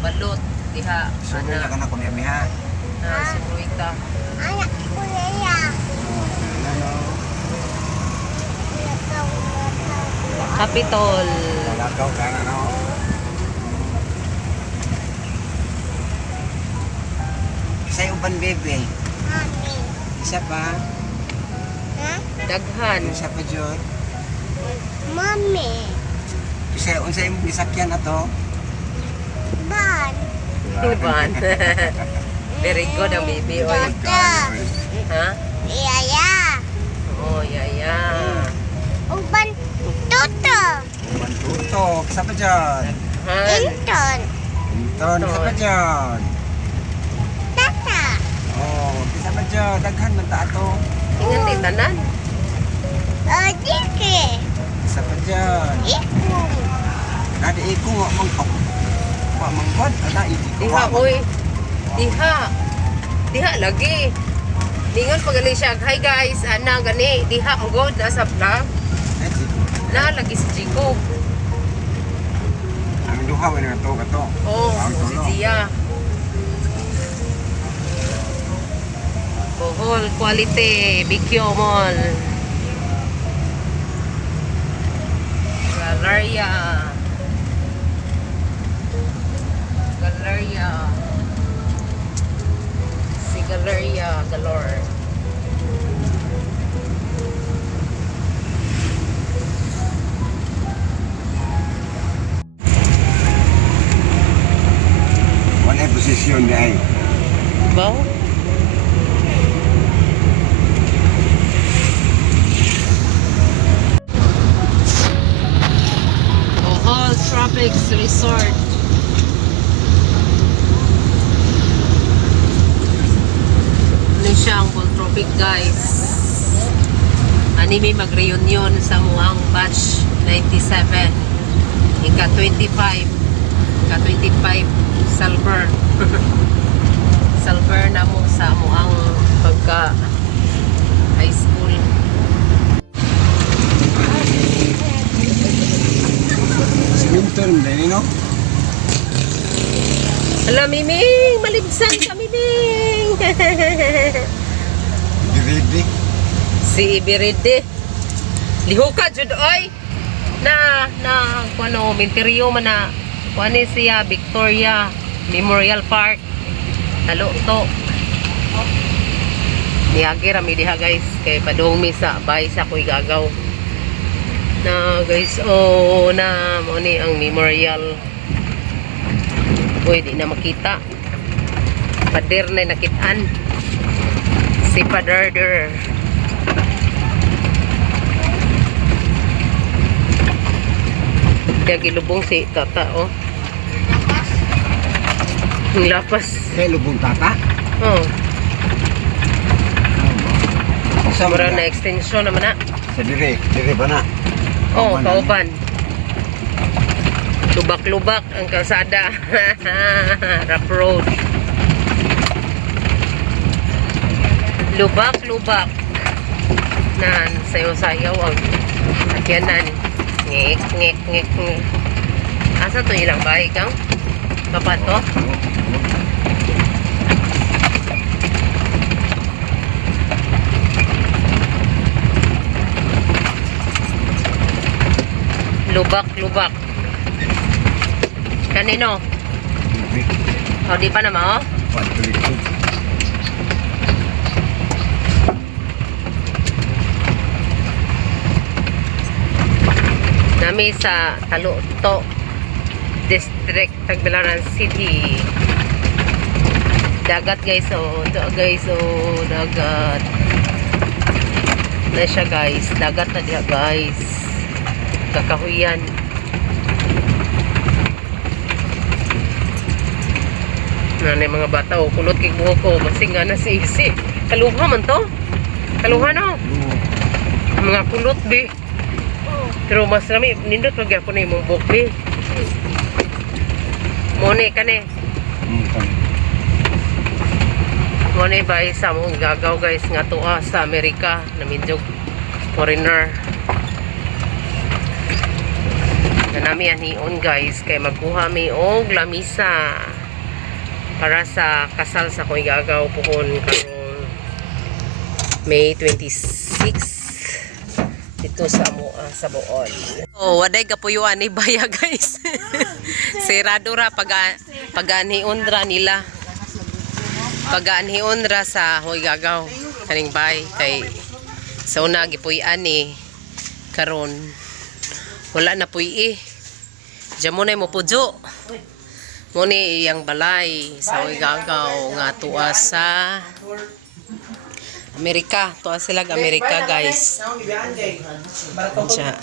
balot diha Suloy na ka na kung ha. Suruita. Anak ko nila. Capitol. Lagaw ka na, no? Isa'y uban, bebe. Mami. Isa pa. Ha? Daghan. Isa pa, Jod. Mami. Isa, unsay imong gisakyan ato? Ban. Iban. Very good ang baby. Oy. Ha? Yaya. Oh, yaya. Uban tuto. Uban tutok. Isa pa, Jod. Han. Inton. Inton, isa pa, Jod. Tata. Oh, isa pa, Jod. Daghan man ta ato. Ingat di tanan. Dike. Isa pa, Jod. Iku. Nadi iku wa mangkok. Wa mangkot ada iki. Diha, oy. Diha. Diha lagi. Ningon pagali siya. Hi guys, ana gani. Diha ang god nasa vlog. Na lagi si Chico. Ang duha wa na to kato. Oh, si Zia. Bohol quality, Bikyo Mall. Galeria. Galeria. Si Galeria galore. Wala posisyon di ay. Ba? Bohol Tropics Resort. Ano siya ang Bohol Tropic guys. Anime mag-reunion sa muang batch 97. Ika 25. Ika 25 silver. Silver na mo sa muang pagka high school. Winter din no? Hala, Miming! Maligsan ka, Miming! Diridi. Si Ibiride. Liho ka, Jud, oy! Kuano, minteryo man na, kuano siya, Victoria Memorial Park. Halo, to. Niyagi rami diha, guys. Kay padung misa, bay sa ko'y gagaw. Na, guys, oh, na, mo ni ang memorial. Uy, di na makita. Pader na nakitaan. Si Paderder. Kaya gilubong si Tata, oh. Ang lapas. Kay lubong tata. Oh, Sa mura na extension naman na. Sa dire ba na? Oh, kauban. Lubak-lubak ang kalsada. Rough road. Lubak-lubak. Nan, sayaw-sayaw ang akyanan. Ngek, ngek, ngek, ngek. Asa to ilang bahay kang? Kapato? Lubak-lubak. Kanino? O, di pa naman, oh? Nami sa Taluto District, Tagbilaran City. Dagat, guys, oh. Guys, oh. Dagat. Na siya, guys. Dagat na diha, guys. Kakahuyan. Nanay mga bata, oh, kulot kay buhok ko. Masing nga na si Isi. Kaluha man to. Kaluha no. Mga kulot, be. Pero mas rami, nindot wag ako na yung buhok, be. Mone ka ne. Mone ba isa mong gagaw, guys, nga tuwa sa Amerika na medyo foreigner. Nanami ang hion guys kay magkuha mi og lamisa para sa kasal sa kong igagaw pohon karong May 26 dito sa sa Bool. Oh, waday kapuyuan ni baya guys. Sirado ra pag-anhion ra nila. Pag-anhion ra sa hoy gagaw kaning bay kay sa una gipuy-an ni karon wala na puy diyan mo na mo pudyo mo ni iyang balay sa hoy gagaw nga tuwa sa Amerika. Tuwa sila Amerika guys. Diyan.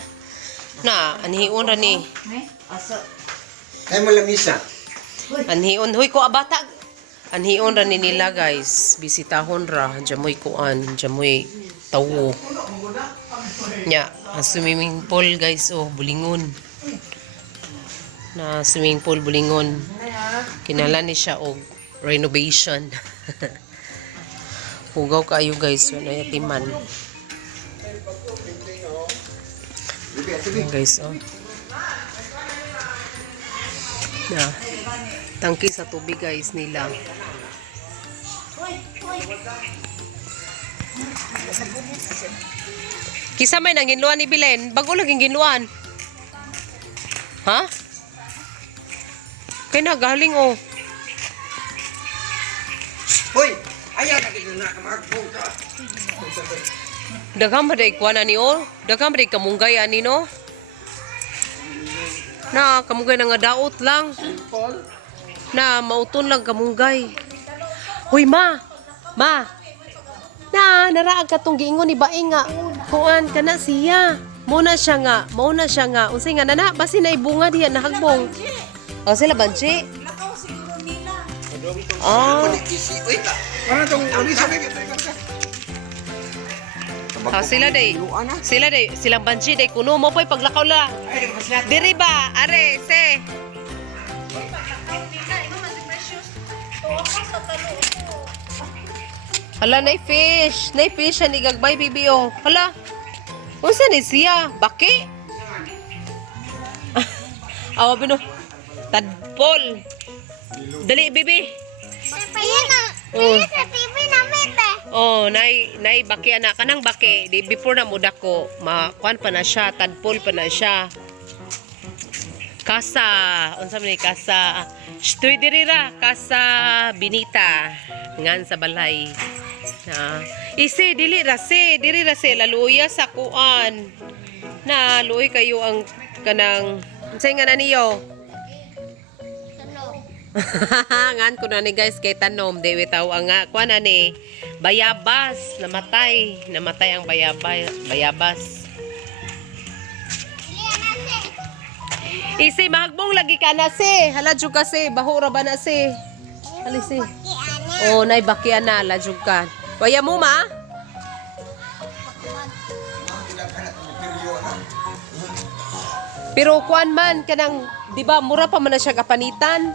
Na, anhion ra ni. Kaya mo lamisa. Anhion. Huy ko abata. Anhion ra ni nila guys. Bisitahon ra. Jamoy kuan. Jamoy tawo. Nya, ang swimming pool guys. Oh, bulingon. Na swimming pool bulingon. Kinala ni siya og renovation. Hugaw kayo guys. Yun ay atiman. Guys, oh. Na, tangki sa tubig guys nila. Kisa may nang ginluan ni Bilen. Bago lang ginluan. Ha? Kaya nagaling oh. Hoy! Ayaw na kita na kamagpong ka. Daghang ba day kuan ani oh? Daghang ba day kamunggay ani no? Na kamunggay na nga daot lang. Na mauton lang kamunggay. Hoy ma. Ma. Na naraag ka tong giingon ni bae nga. Kuan kana siya. Mo na siya nga. Unsay nga nana basi na ibunga diha nahagbong. O sila banchi. Oh. Wait ka. Ano itong lamisa na kita? Sila day, silang banji day kuno mo pa'y paglakaw la. Diri ba? Are, se. Hala, nay fish siya ni gagbay bibi oh. Hala. Unsa ni siya? Baki? Awa bino. Tadpol. Dali bibi. Ayan na. Oh. Sa TV namin eh. Oh, nay baki ana kanang baki di before na muda ko makuan pa na siya, tadpol pa na siya. Kasa, unsa man ni kasa? Stoy diri ra, kasa binita ngan sa balay. Na, isi dili ra se laluya sa kuan. Na luoy kayo ang kanang unsay nga na niyo? Ngan ko na ni guys kay tanom dewe taw ang kuan ani bayabas namatay ang bayabas isi mahagbong lagi ka na si hala jud kasi bahura ba na si alisi oh nay bakyan na la jud ka waya mo ma pero kuan man kanang di ba mura pa man na siya kapanitan.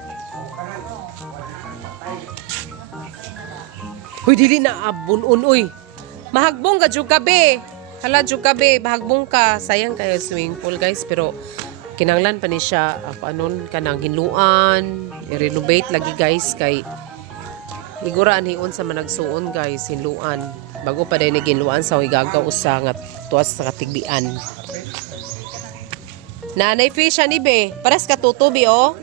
Uy, dili na abunon, uy. Mahagbong ka, jug kabe. Hala, jug kabe. Mahagbong ka. Sayang kayo swimming pool, guys. Pero, kinanglan pa ni siya. Anon, kanang hinluan. I-renovate lagi, guys. Kay, iguraan hiyon sa managsuon, guys. Hinluan. Bago pa din ginluan sa igagaw sa nga tuwas sa katigbian. Nanay fish, ani be. Paras ka tutubi, oh.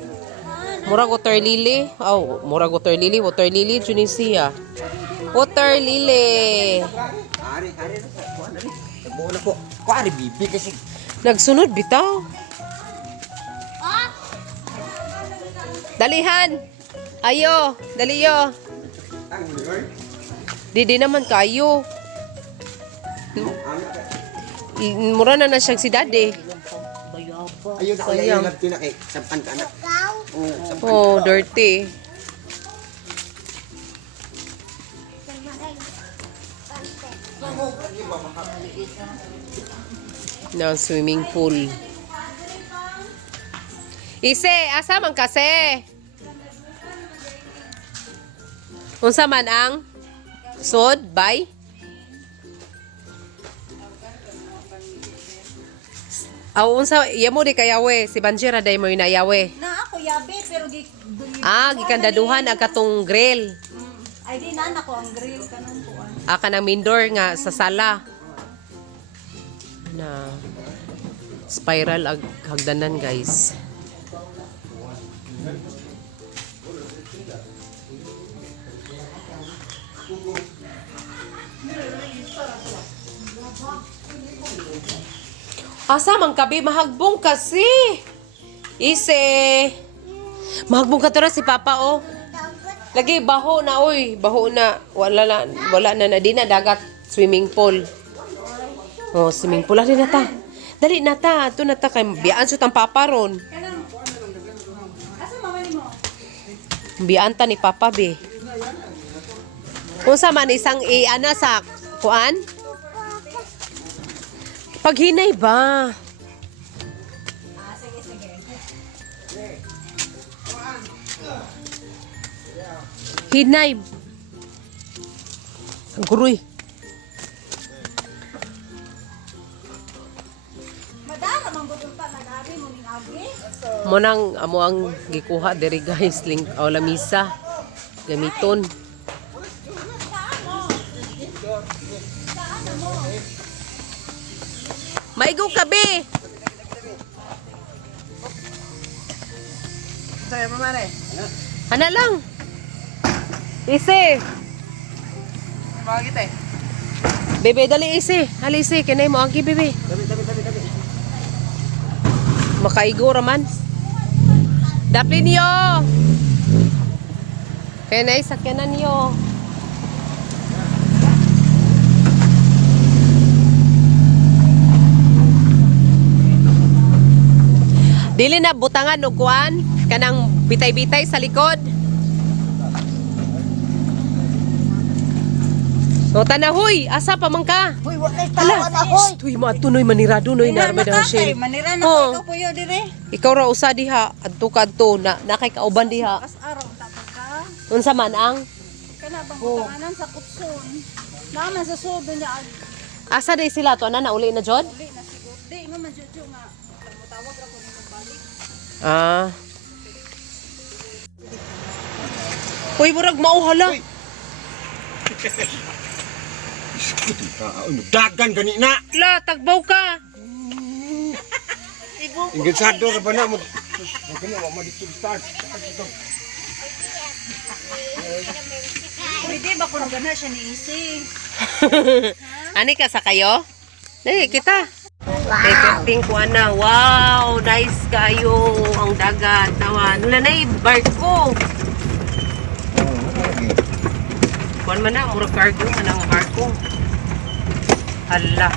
Murag water lily. Oh, murag water lily. Water lily, Tunisia. Water lily. Ari. Nagbuo na ko. Kuwari bibi kasi. Nagsunod bitaw. Dalihan. Ayo, daliyo. Di naman kayo. Mura na siyang si daddy. Ayun ako Sayang. yung lagto na kay sampan ka na. Oo, sampan. Oh, dirty. Na swimming pool. Ise, asa man kasi? Unsa man ang sod bay? Aw unsa yamo di kayawe si Banjira day mo inayawe. Na ako yabe pero Gikandaduhan ang katong grill. Ay di na ako ang grill kanon ko. Aka ng mindor nga sa sala. Na spiral ag hagdanan guys. Asa man kabi mahagbong kasi. Ise. Mahagbong ka tara si Papa oh. Lagi baho na oy, baho na. Wala na di na dagat swimming pool. Oh, swimming pool ali na ta. Dali na ta, ato na ta kay biyaan sa tang Papa ron. Asa mama nimo? Biyaan ta ni Papa be. Unsa man isang ana sa kuan? Paghinay ba? Sige sige. Hinay. Guroy. Madara man gud pa nagari mo ning agi. Mo nang amo ang gikuha diri guys ling o lamisa. Gamiton. Maigo ka be. Saya mamare. Ana lang. Ise. Mga kita eh. Bebe dali ise. Hali ise kinay mo agi bebe. Tabi. Makaigo raman. Dapli niyo. Kenay sakyanan niyo. Dili na butangan og kuan kanang bitay-bitay sa likod. O tanahoy, asa pa man ka? Hoy wa nay tawa na hoy. Tuy mo tunoy manirado noy narme daw siya. Manira na Oh. ko ikaw puyo dire. Ikaw ra usa diha adto kadto na nakay kauban diha. As araw ta ka. Unsa man ang Kana bang utanganan sa kutson. Naman sa sudo niya ag asa day sila to ana na uli na jod? uli na siguro. Di nga man judyo nga mutawag ra ko nimo balik. Ah. Uy, murag mauhala. Dagan gani na. La, tagbaw ka. Ingin sado ka ba na mo? Kani mo maditug start. Pwede ba kung gana siya ni Isi? Ani ka sa kayo? Dali, kita. Pepeng ko na. Wow, nice kayo. Ang dagat. Tawan. Wala na barko. Kuan man na, murag cargo man ang barko. Hala.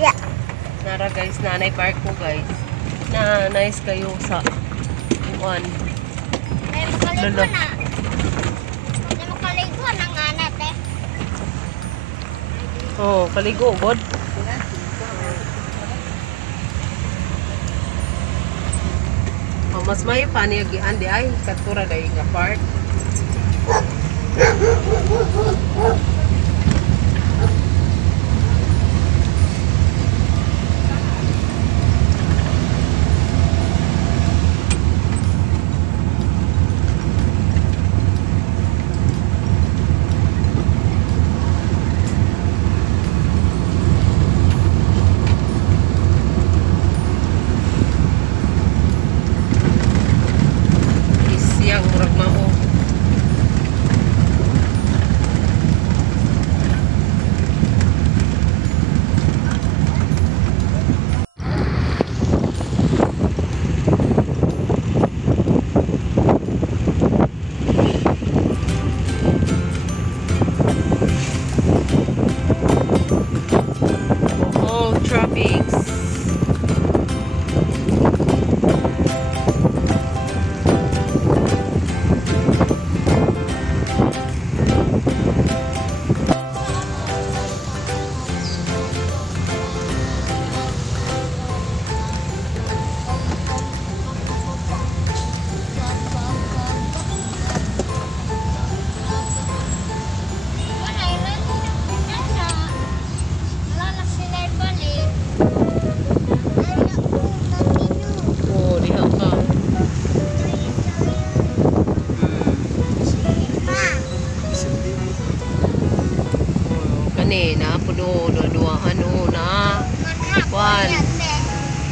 Yeah. Nara guys, nanay barko guys. Na nice kayo sa kuan. May makaligo Lolo. na. May makaligo na nga natin. Oh, kaligo god. Oh, mas may paniagian di ay katura dai nga part. Isiyang murag mao.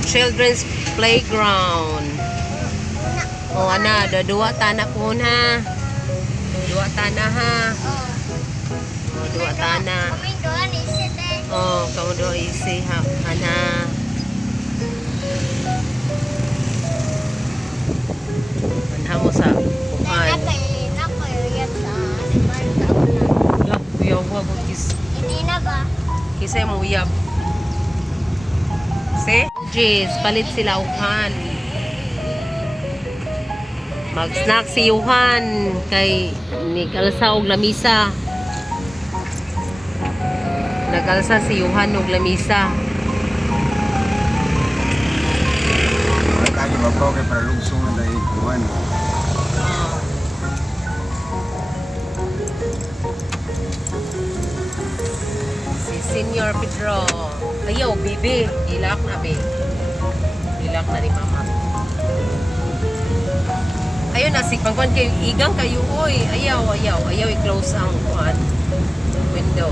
children's playground. O ana, dua tana po na. Dua tana ha. O, dua tana. Kami doon isit eh. O, kamu do isi ha. Ana. Anha mo sa kuhan. Napayuyat sa animal sa una. Lah, kuyaw ko kis. Hindi na ba? Kisay mo uyab. See? Jeez, palit sila ukan. Mag-snack si Yuhan kay nag-alsa og lamisa. Nag-alsa si Yuhan og lamisa. Tayo babaw kay para lugsong na dahil kuhan. Si Senior Pedro. Ayaw, bibi. Ilak na, be. Ilak na ni Mama. Ayun na, si Pangkuan kayo. Igang kayo, oy. Ayaw, ayaw. Ayaw i-close ang kuhan. Window.